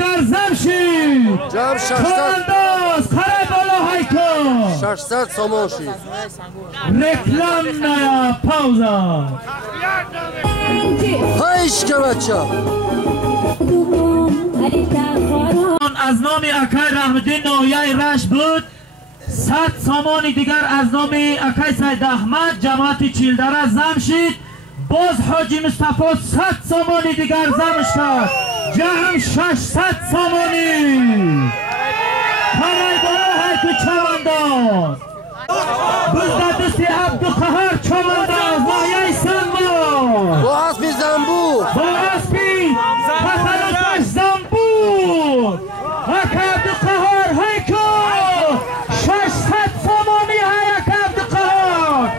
دیگر زمشید جمع 600 چوانداز خرای بالا هایکو 600 سامان شید رکلام نیا پاوزا هایش که بچه از نام اکای رحمدین نویای رش بود 100 سامانی دیگر از نام اکای سید احمد جماعت چیلدره زمشید باز حاجی مصطفی 100 سامانی دیگر زمش کرد جمع 600 سامانی خرای بالا هایکو چوانداز بزد دستی عبدالقهار چوانداز ماهیای سنبا با اسبی زنبور با اسبی پسرش زنبور اکا عبدالقهار هایکو 600 سامانی های اکا عبدالقهار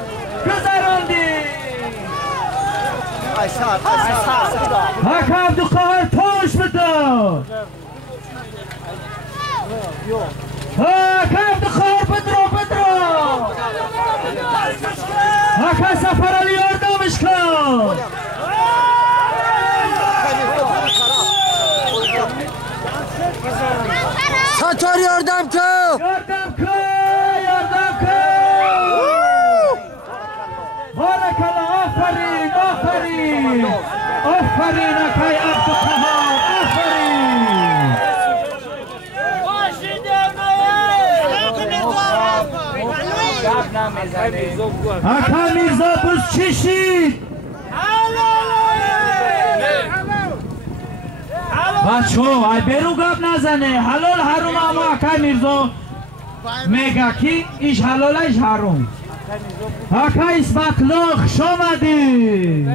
گذراندی اکا عبدالقهار پاش بده اکا عبدالقهار بدرو اکا سفر علی اردامش کن ستار یاردم که یاردم کن بارکالله آفرین آفرین اکای عبدالقهار آفرین اکا میرزا بوز چشید بچه ای برو گپ نزنه حلال حروم اما اکای میرزا میگه که ایش حلال ایش حروم اکای اسبقلا خوش آمدی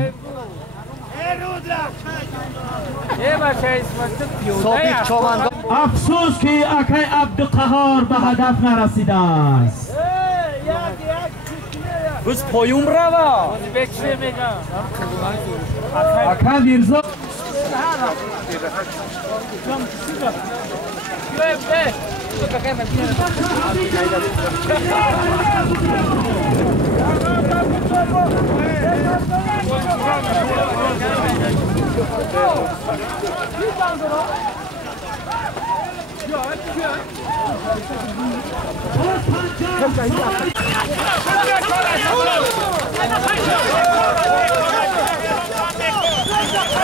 افسوس که اکای عبدالقهار به هدف نرسیده است بس پایوم روا اکای میرزا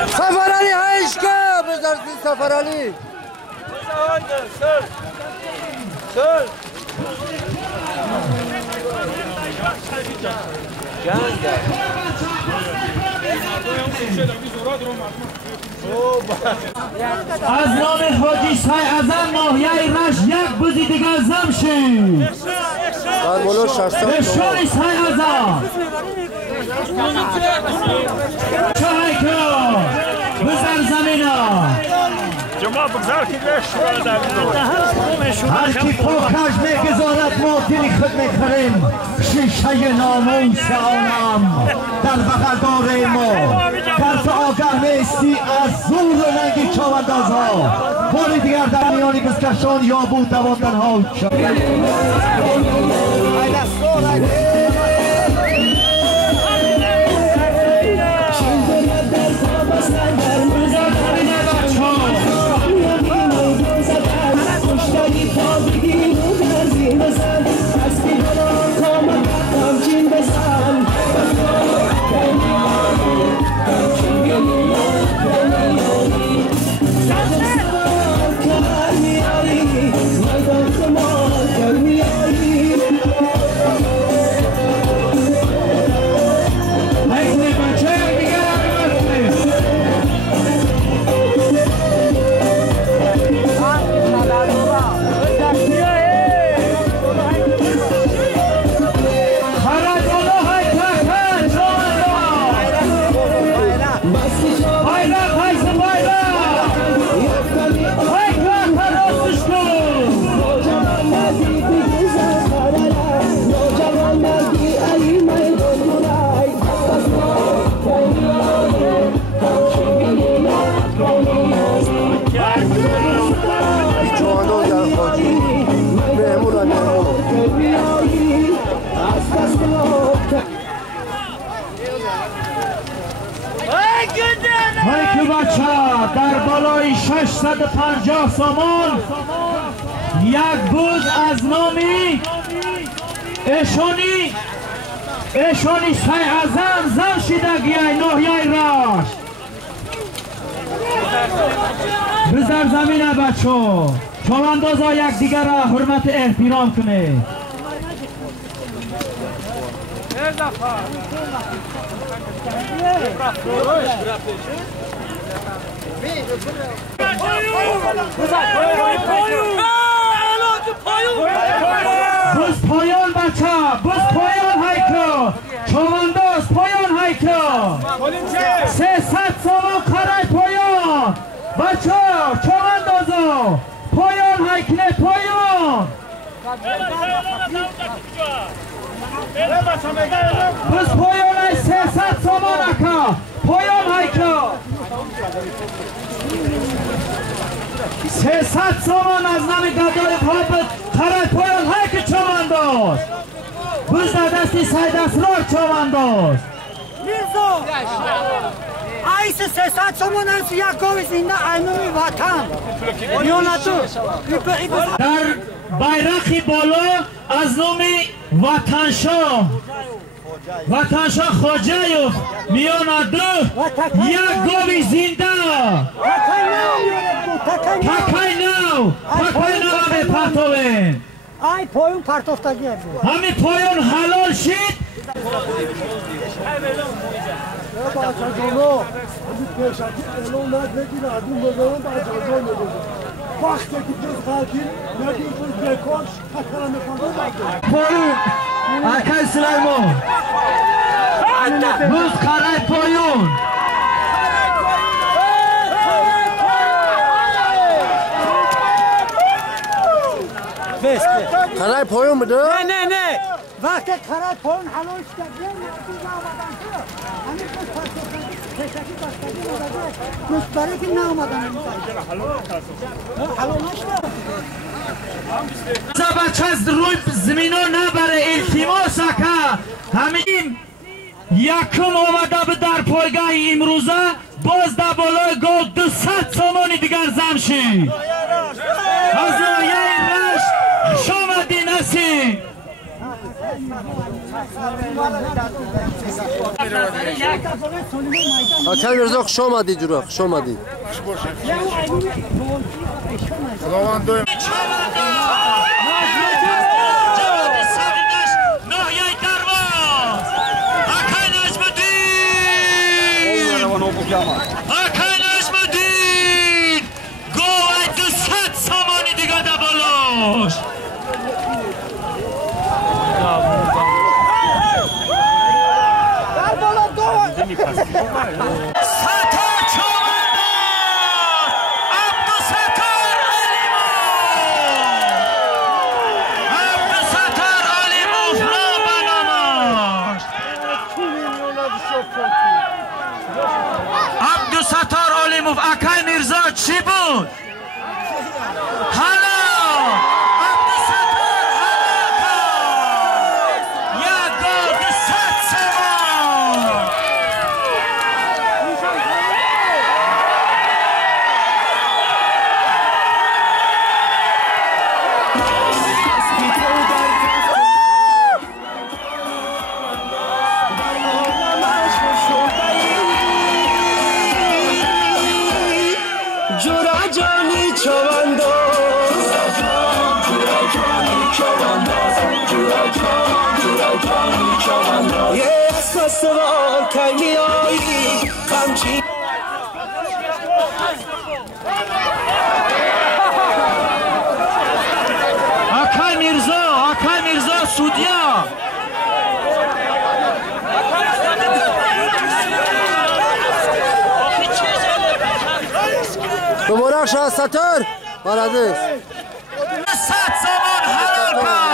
سفر علی هایش که بزرگی سفر علی از نام حاجی سای ازم ماهیه رش یک بوزی دیگر زمشید در مولو 600 اشای سای ازم چای که بزر زمینا جماعة بگذار که هر کی پاکش میگذارد ما دلی خود میخریم شیشه ناموس آنم در بغل داره ما در تو آگه نیستی از زور و رنگ چواندازها باری دیگر در میانی بزکشان یا بود دواندن ها های که بچه در بالای 650 سامان یک بوز از نامی اشانی سای ازم زن شدگی ای ناحیه راش بزر زمینه بچه چواندازا یک دیگر را حرمت احترام کنه بز پایان بچه بز پایان هایکو چوانداز پایان هایکو 300 سامان قرای پایان بچه چواندازا پایان هایکنه پایان بز پایان های 300 سامان اکا پایان هایکو 300 سامان از نمی گدای پایپت خرای پایان هایک چوانداز بز در دستی سید اسرار چوانداز میرزا ایس 300 سامان از یک گاوی زنده اینومی وطن میانتو در بیرقی بالا از نام وطنشاه خواجه‌یوف میان دو یک گاوی زنده تکای نو همه پرتوین ای پایون پرتافتگی بود همه پایون حلال شد بچه جانو همین پیشکی اعلام نگیره از این مزارم بچه جان نگیره وقتی که جز خلقین نگیر کن بکن تکرم میکنه پایون اکای سلیمان بز قرای پایون قرای پایون بده؟ نه وقتی خرای پایون حلال شد همین پیشکی بستگی بوده مستبره که نامدن حلال نشد بچه از روی زمین ها نبره التماس که همین یکم آمده به در پایگاه امروزه باز در بالای گاو 200 سامانی دیگر زمشی از ناحیه رشت خوش آمدی نسی حاکم میرزا خوش آمدی جورا خوش آمدی Hakan Najmuddin گوه 200 سامانی دیگه در بالاش در بالا گوه ستار چوبنداز عبدالستار علیموف را بناماش عبدالستار علیموف اکای میرزا چی بود؟ حالا عبدالستار حالا یک گل 200 سامان جورا جانی چوانداز یه اسم سوال که میایی غمچی آکای میرزا سودیا مبارک شاه ستار بارادس 100 سامان حلال کن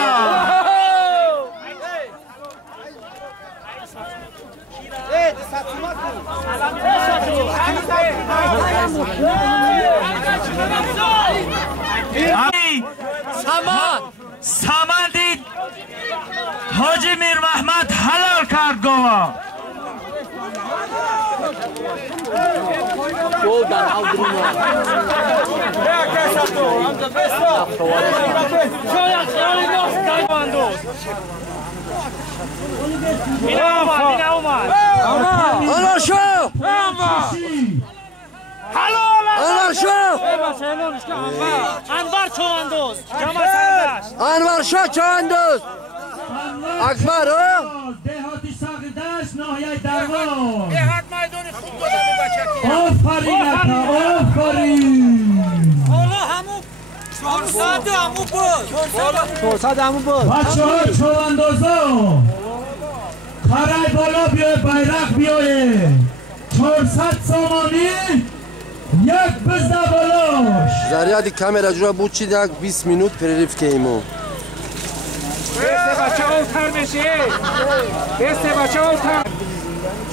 سامان دید حاجی میر محمد حلال کرد گوه Ana şo! Ana şo! انور چواندوز جمع سردش Anvar şo çandoz. Akbar ha? دهاتی ساقیدش ناحیه درواز دهات میدونی خوب بودم بچه آفرین اکا آفرین حالا همون 400 همون بود 400 همون بود بچه ها چواندازا خرای بالا بیای بیرق بیای 400 سامانی یک بزده بالاش Zaryadi kamera jura bu çidak 20 minut pererif keymo. بسته بچه اوتر بشه بسته بچه اوتر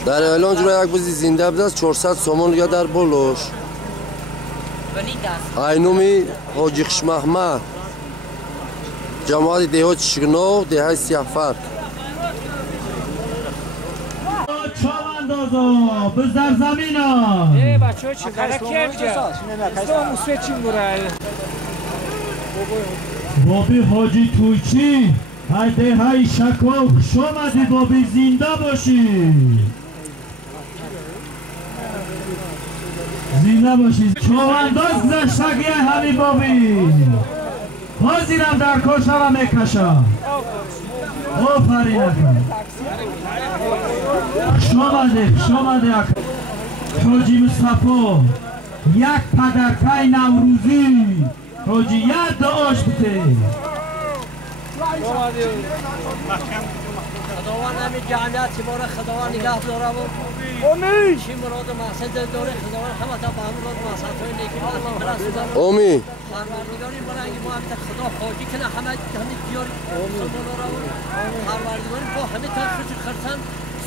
در اعلان جura yak bizi zinde bdas 400 somon ya dar boloş. Aynumi Hoji Mahmad. Cemaat Dehot Shigno Dehay Siyafar. چواندازا بزر زمین ها بچه ها چی داره کم کرد استوام موسوه چی برای بابی حاجی تویچی هایده های شکا خوش آمدی بابی زنده باشی زنده باشی چوانداز زشتگیه همی بابی حاضرم در کشم میکشم آفرین اکن شامده اکن حاجی مصطفی یک پدرکای نوروزی حاجی یک دعاش بده خداوند همین جمعیت چی باره خداوند نگاه داره و چی مراد مقصد داره خداوند همه تا به همون مراد مقصد های نیکی مردم پرست Omi. پروردگاری برای ما همین خدا خواهی کنه همه دیاری خدا داره و پروردگاری با همه تا خوش خرسن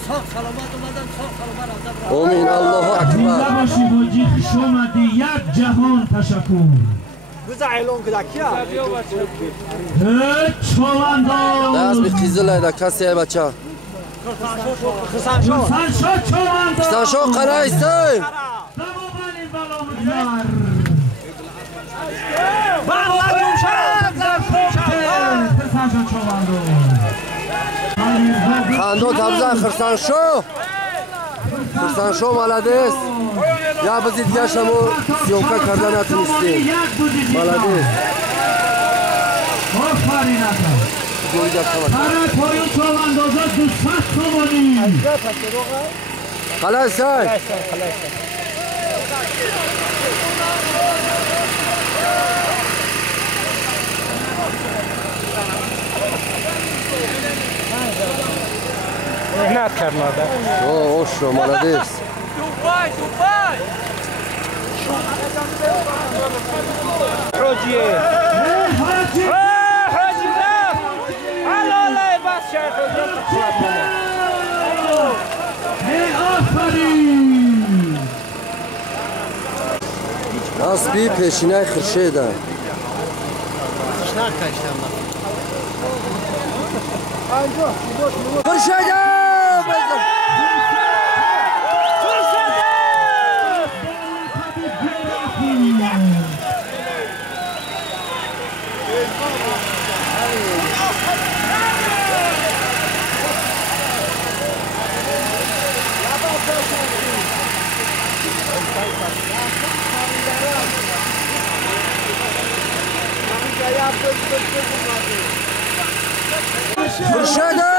ساق سلامت اومدن ساق سلامت رفته برای Omin Allahu زنده Akbar. باشی حاجی خوش آمدی یک جهان تشکر Ders bir چوانداز kızılayda kasaya baça. حسن شد چوانداز Sen şu kara isteyim. دموبرین بلا مزمر بغلا یوشن حسن شد چوانداز Kando tabza kırsan şu. Kırsan şu malades. Ya bizi yaşamı siyonka kardan atın isteyin. Malades. آفرین اکن Göreceğiz tamam. برای پایون چواندازا 200 تومانی Kalay say. مهنت کرد مادر O şu malades. دوبای دوبای حاجیه حاجی حاجی رفت حلاله بس شرط آفرین Nasbi peşine kırşeyden. Kırşeyden!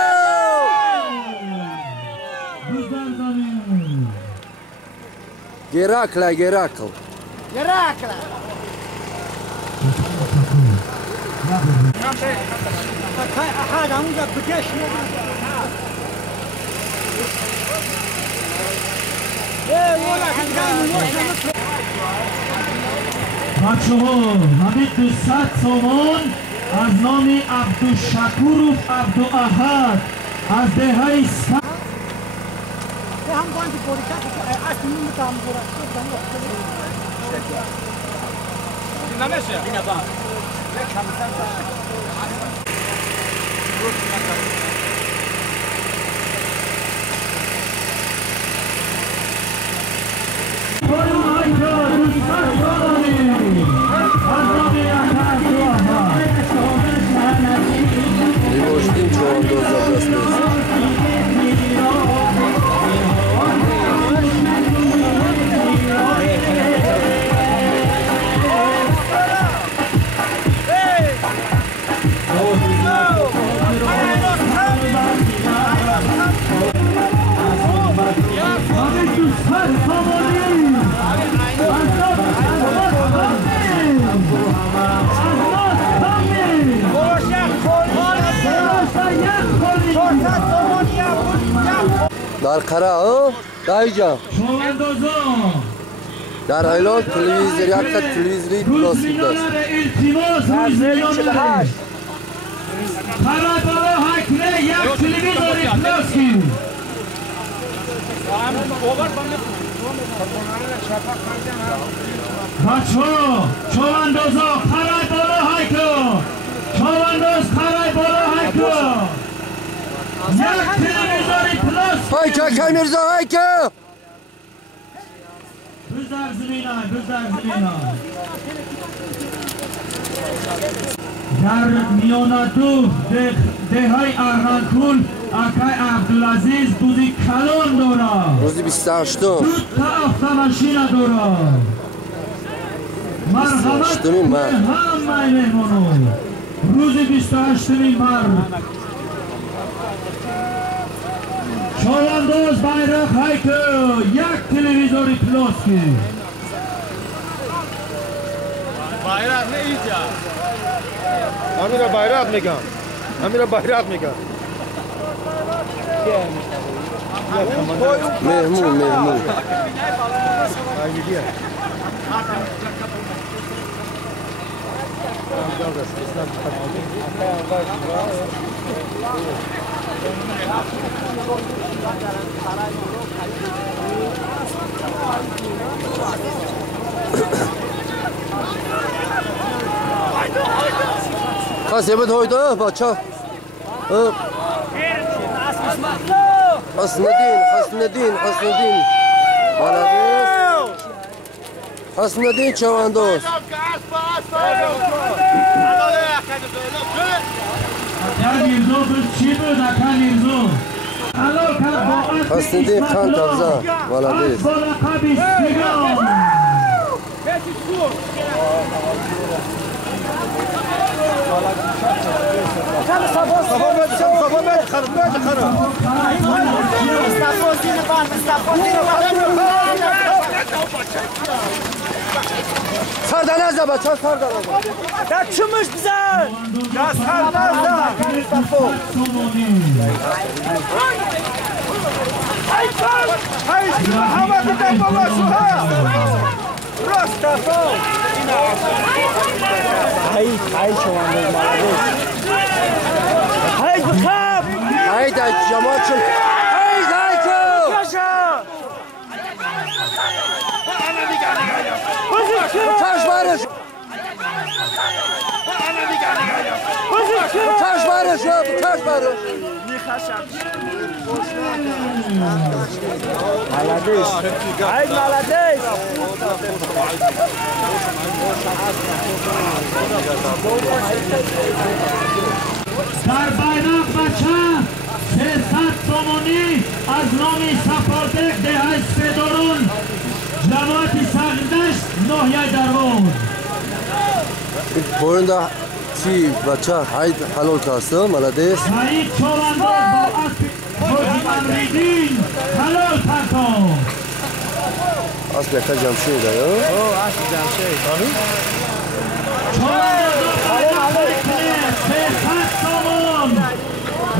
Gerakla gerakl. احد همونجا بکش بچه ها همین 200 سامان از نام عبدالشکور و عبدالاحد از دهه هم باید بوریکا اصلا میتونم نمیشه اینا با در قرا دایجا در ایلان تلویزیون یک تلویزیونی پلاستیک است خبردارا حکله یک تلویزیونی پلاستیک بچه‌ها چواندازا خرای بالا هایکو چوانداز خرای بالا هایکو یک تلویزیونی پلاستیک هایکا کمیرزا هایکا بزر زمینای در میاناتو دههای ارغنکول اکای عبدالعزیز دوزی کلان دورا روزی 28 دود تا افتماشینا دورا مرحمت به همه مهمانو روزی 28 مرد چوانداز bayrak هایکو یک تلویزیونی پلاستیک bayrak ne iyice? Amira bayrak میگم Amira bayrak میگم مهمون خاصیت هایده بچه حسن الدین حسن الدین چوانداز حسن الدین خان تفزا ولدیز Sardan az da bak, sardan az. Ya çumuş bize. Ya sardan da. Hayır, hava bir de baba şu ha. Mustafa. Hayır şu anda malades. Hayır bakam. Hayır da cemaatçım. Hayır hayko. Yaşa. Taş barış. Taş barış ya, taş barış. Malades. Hayır malades. در bayrak بچه 300 تومانی از نامی سپردک دهش فدرون جماعتی سقیدشت ناحیه درون Boyunda çi bacha hayt halol kastı malades. سعید چوانداز با اسب حاجی امریدین حلال پرتا Aslı yakar jamşehir da ya.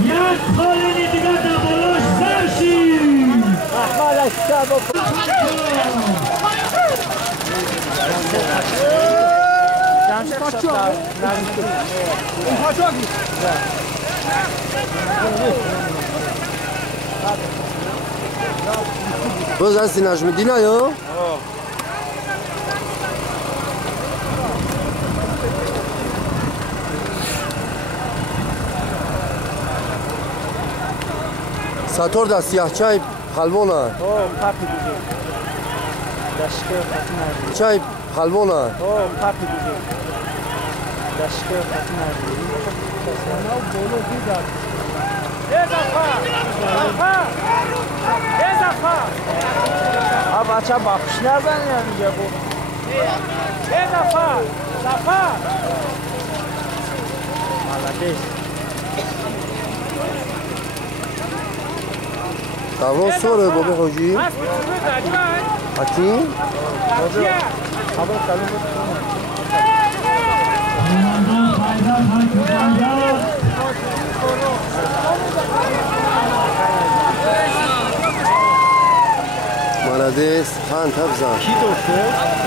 یک خالینی دیگر در بالاش سرشیم Ahmalak sabah. Boz az Najmuddin ya. Sator da siyah çay halvona. Papi bize. Daşkı katmer. Çay halvona. Papi bize. Daşkı katmer. Sana bolu didar. Abi aça bakış nereden yani ya bu? Malades. Davron sonra baba hoji. Hakim. Abi kalın. Молодец. Хан табзан. کی دکتر؟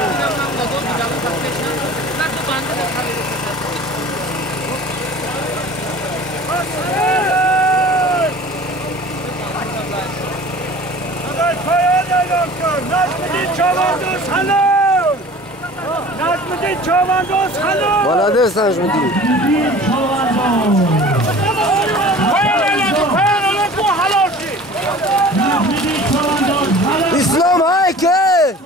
Молодец, Нажмидин. İslam hayke.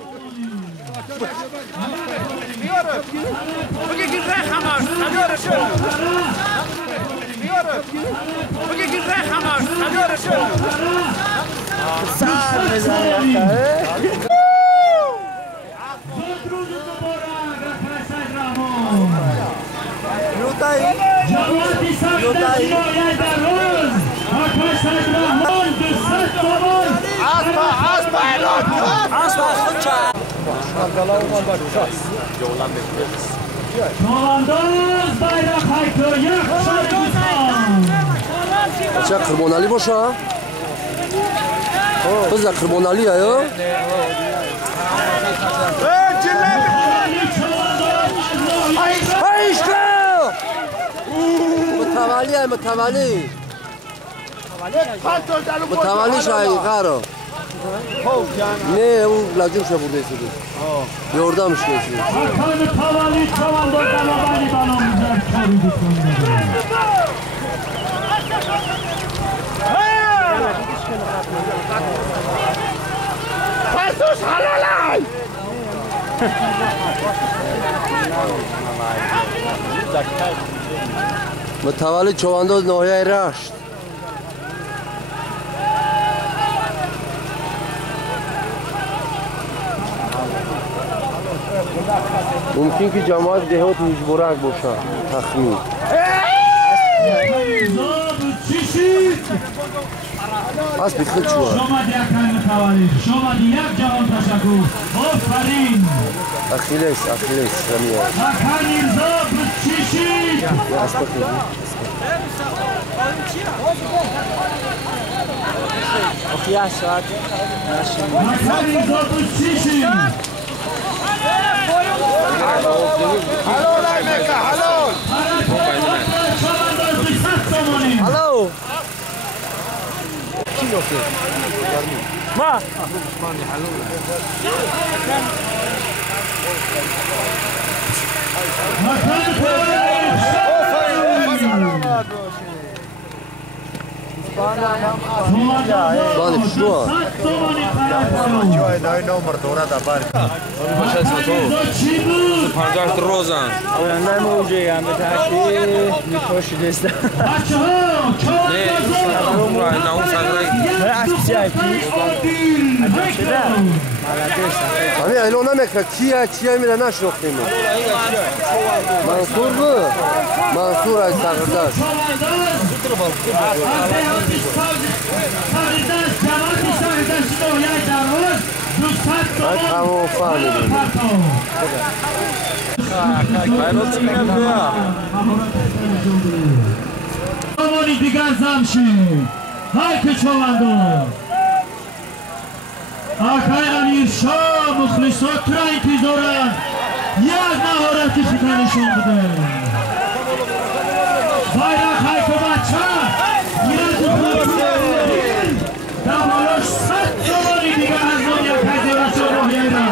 Çovandoz bayrak haykır yakışan. Acha Kırmonali boşa. Kız da Kırmonali ya yo. Hayışka! Mutavali, mutavali. Mutavali şahi karo. Ne o lacım şey burada istiyor. Yordamış ki istiyor. Hakanı tavali çovandoz dalabani banamızlar çarıdı sonunda. Pasus halalay! Mutavali çovandoz nohaya raşt. ممکن که جماعت دهات هیچبرک باشه تخمین از بیخل چوه اخیلش زمین Hello. ما Bani pişnuha. Pancar rozan. Oyanlar mı olacak yani? Bir hoş destek. Ne? Ne olsa Hani öyle ona mekra kiye mi ne şoktu mu? Mansur mu? Mansur ay sağırdaş. Ben tamam falan ediyorum. Amoni digar zamşi. Hayke çovandoz. Akay Amir Şah mukhlisot ra intizoran. Yaz mahorati şikanishon bude. Bayrak hayke bacha. Yaz mahorati. Damalosh sat amoni digar azon yakay devashon rohyayra.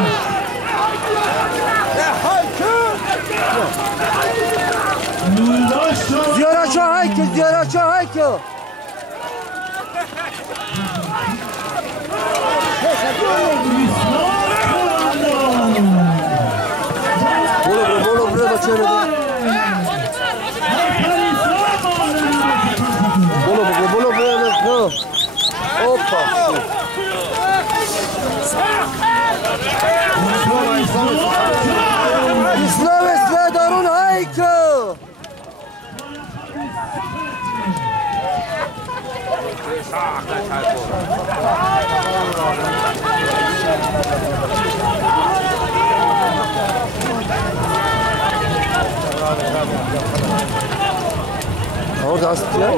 Ziyaretçi hayke, ziyaretçi hayke. Bolo buraya bakıyorum. Bolo buraya bakıyorum. Hoppa. İslam Esvedarun hayke. Orada aslında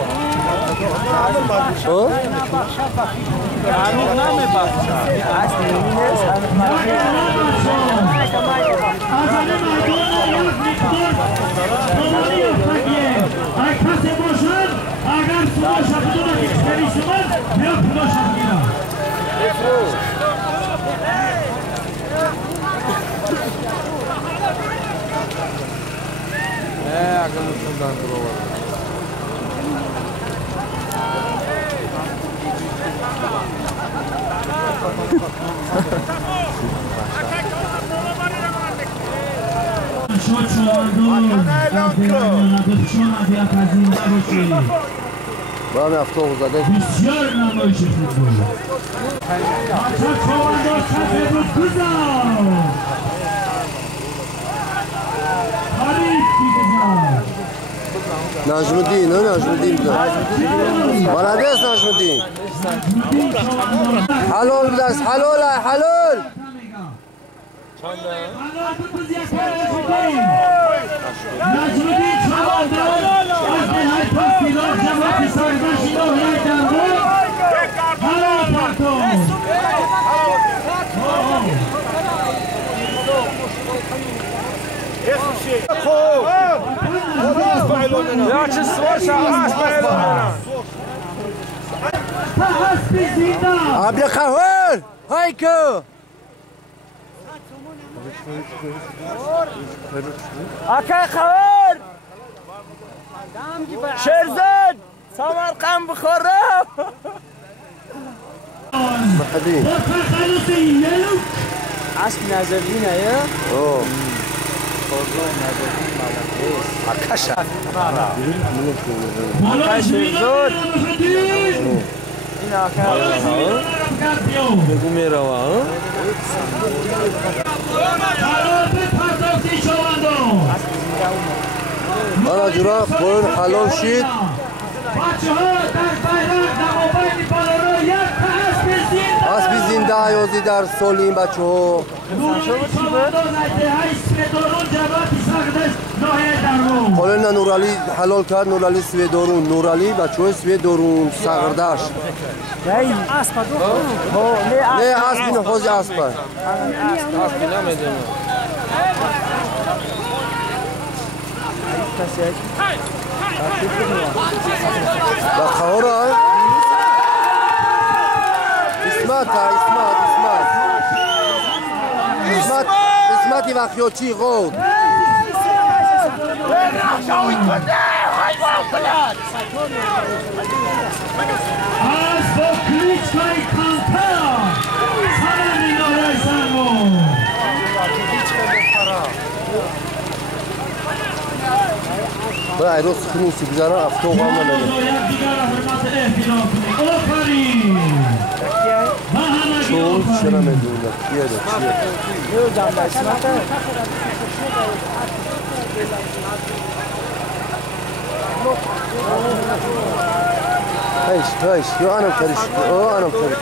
برام افتاد زده بسیار نمایش فوتبال نجم الدین نجم الدین بلدیس نجم الدین حلال بدست حلال حلال عبد القهار هايكو اکای خبر شیرزاد سمرقند بخوره محدين اسب نظرین ایا اوه اکاش اکای شیرزاد این اکای بگو میروه انا جراف بوين حلال شيت اسب زنده آیازی در سولیم بچه ها حالا نورالی حلال کرد نورالی سویدارون نورالی بچه های سویدارون سغردش نه اسب نه اسب نخوز اسب اسبی نمیدونم و خواهر اسمتی و خیاچی غود برای روز خنوسی بزنم افتو غام نمیدم چون چرا میدونم چیه هیش یا انم کریش انم کریش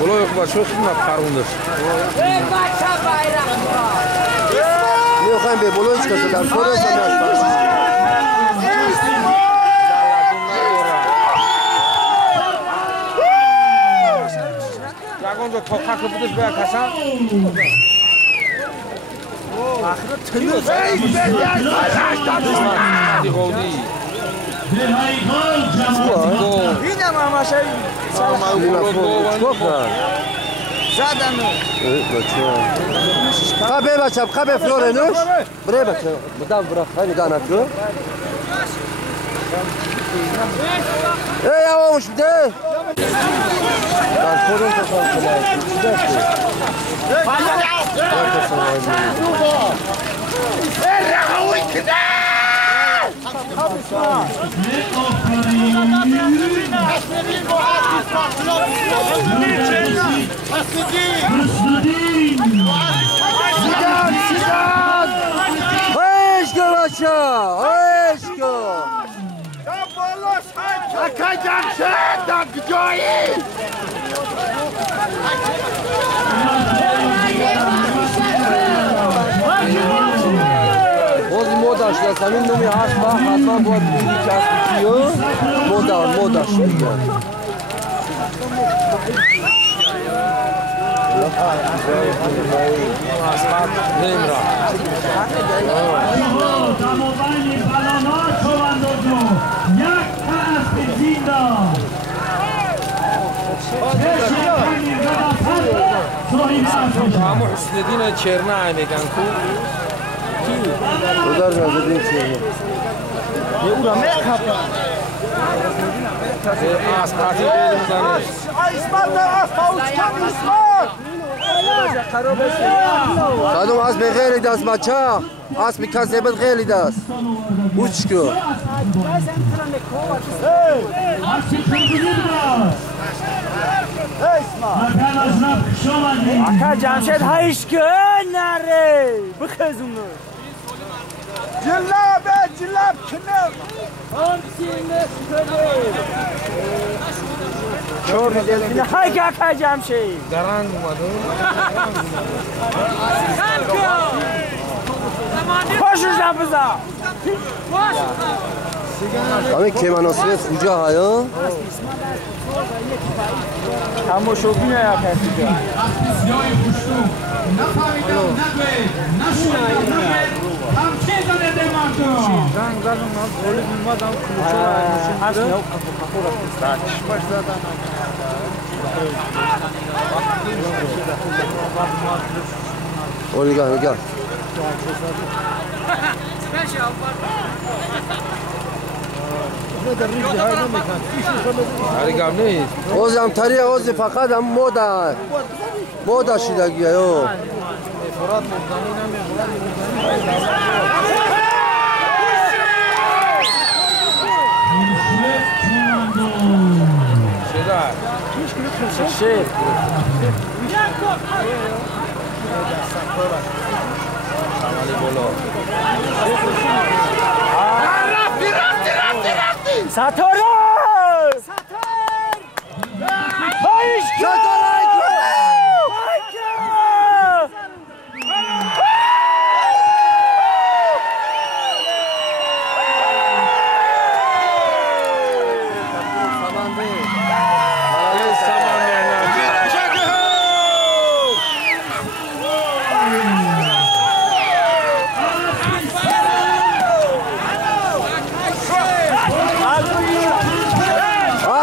بلو یک بچه خیلی پروندش میخوایم به بلویش کسی در سوره زنش اونجا تا خاک بودش بیا کسان اینم همشه قبه بچه قبه فلورنوش بره بچه بدم برا خیلی دانت رو ای اوش بده Ben sorun kapalı Boz modaş همین نومی هست و حتما باید بینی که هست بکیو مداش میگن همه حسندین چرنه میگن کو بودار نزدین چرنه یه او را میخواب از قطعی بیدیم زنش اسمت در از پاوچ کم اسمت صدوم اسب غیری دست بچه اسب کسبت غیری دست اوچکو Aka Cemşet hayışkı nere? Bu kızını. Cillab cillab kinir Ne hay Aka Cemşet? درنگ اومده Hoş uçtan buza. همین کیمانوسیف کجا هایا؟ Tam o şoku ne yapıyorsun? Olga gel. حرکم نیست اوزم تری اوزی فقط هم مودا شیدگی یو شدر Şey. عملی بالا Satoro! Hayışkı!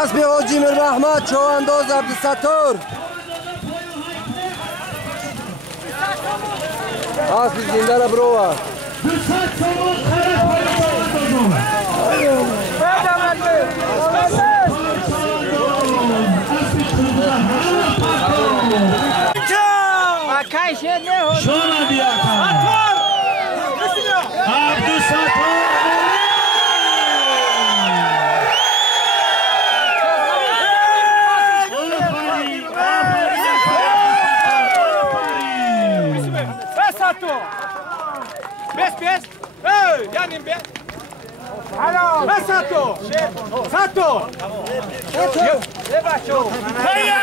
اسب حاجی میر محمد چوانداز عبدالستار اسب زنده را برو شونا بیا عبدالستار Bes. Yanim be. Alo. Sato. Sato. Ne başo? Hayya.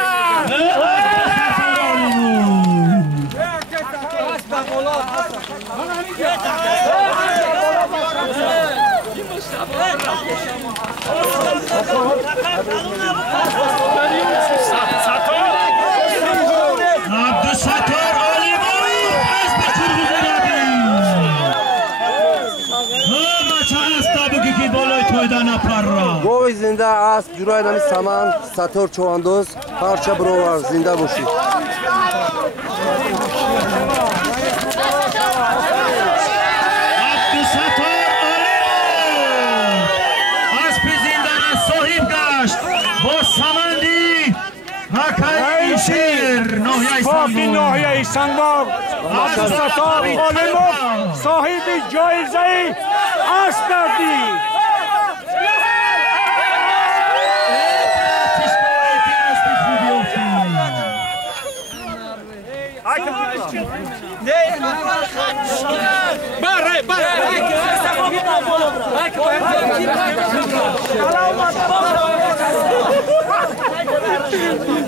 عبدالستار گوی زنده اسب جورای نمی سامان ستار چوانداز پارچه برو زنده باشید عبدالستار اسب زنده را صاحب گشت با سمندی حکای شیر ناحیه ایسانبول عبدالستار عالموف صاحب جایزه اسب گردید.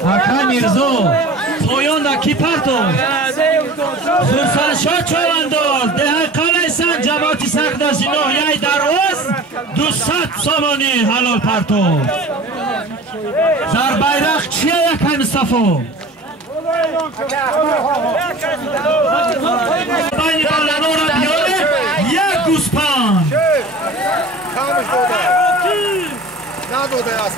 Hakan Mirzo, Toyonda Kiparto, Susan Shocholandoz, Deha Kalay San جماعت سقدشی ناحیه درواز 200 سامانی حلال پرتو در بیرق چیه یکم صفو بانی بالانو را بیاره یک گوسپان ندوده است